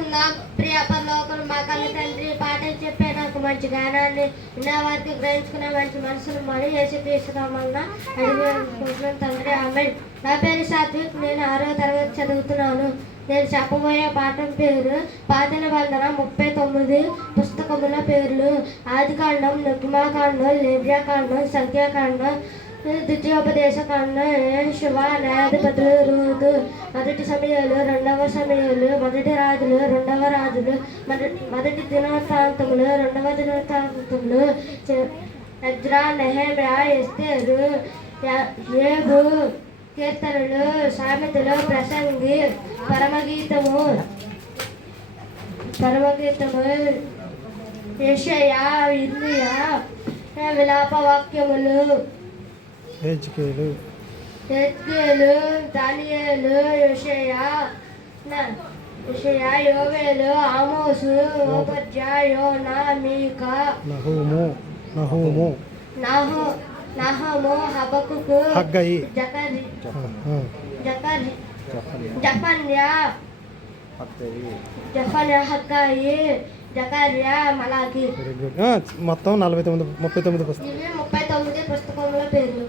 చేసుకుందాం. ప్రియ పరలోకం మా కన్న తండ్రి, పాటలు చెప్పే నాకు మంచి గానాన్ని నా వారికి గ్రహించుకునే మంచి మనసును మరి వేసి తీసుకురామన్నా అడిగి తండ్రి. ఆమె నా పేరు సాత్విక్, నేను 6వ తరగతి చదువుతున్నాను. నేను చెప్పబోయే పాఠం పేరు పాతల వందన 39 పుస్తకముల పేర్లు. ఆదికాండం, నిర్గమాకాండం, లేవ్యాకాండం, సంఖ్యాకాండం, ద్వితీయోపదేశకాండం, శివ, న్యాయాధిపతులు, రూతు, మొదటి సమయాలు, 2వ సమయాలు, మొదటి రాజులు, 2వ రాజులు, మొదటి దినవృత్తాంతములు, 2వ దినవృత్తాంతములు, ఎజ్రా, నెహెమ్యా, ఎస్తేరు, యోబు, కీర్తనలు, సామెతలు, ప్రసంగి, పరమగీతము, యెషయా, ఇర్మీయా, విలాప వాక్యములు, హెజ్కేలు, దానియేలు, యెషయా, యోవేలు, ఆమోసు, ఓబద్యా, యోనా, మీకా, నహూము, నహము, హబక్కుకు, హగ్గయి, జఫన్యా, హగ్గాయి, జకర్యా, మలాకి. మొత్తం 39 పుస్తకాలు. ఇవి 39 పుస్తకముల పేర్లు.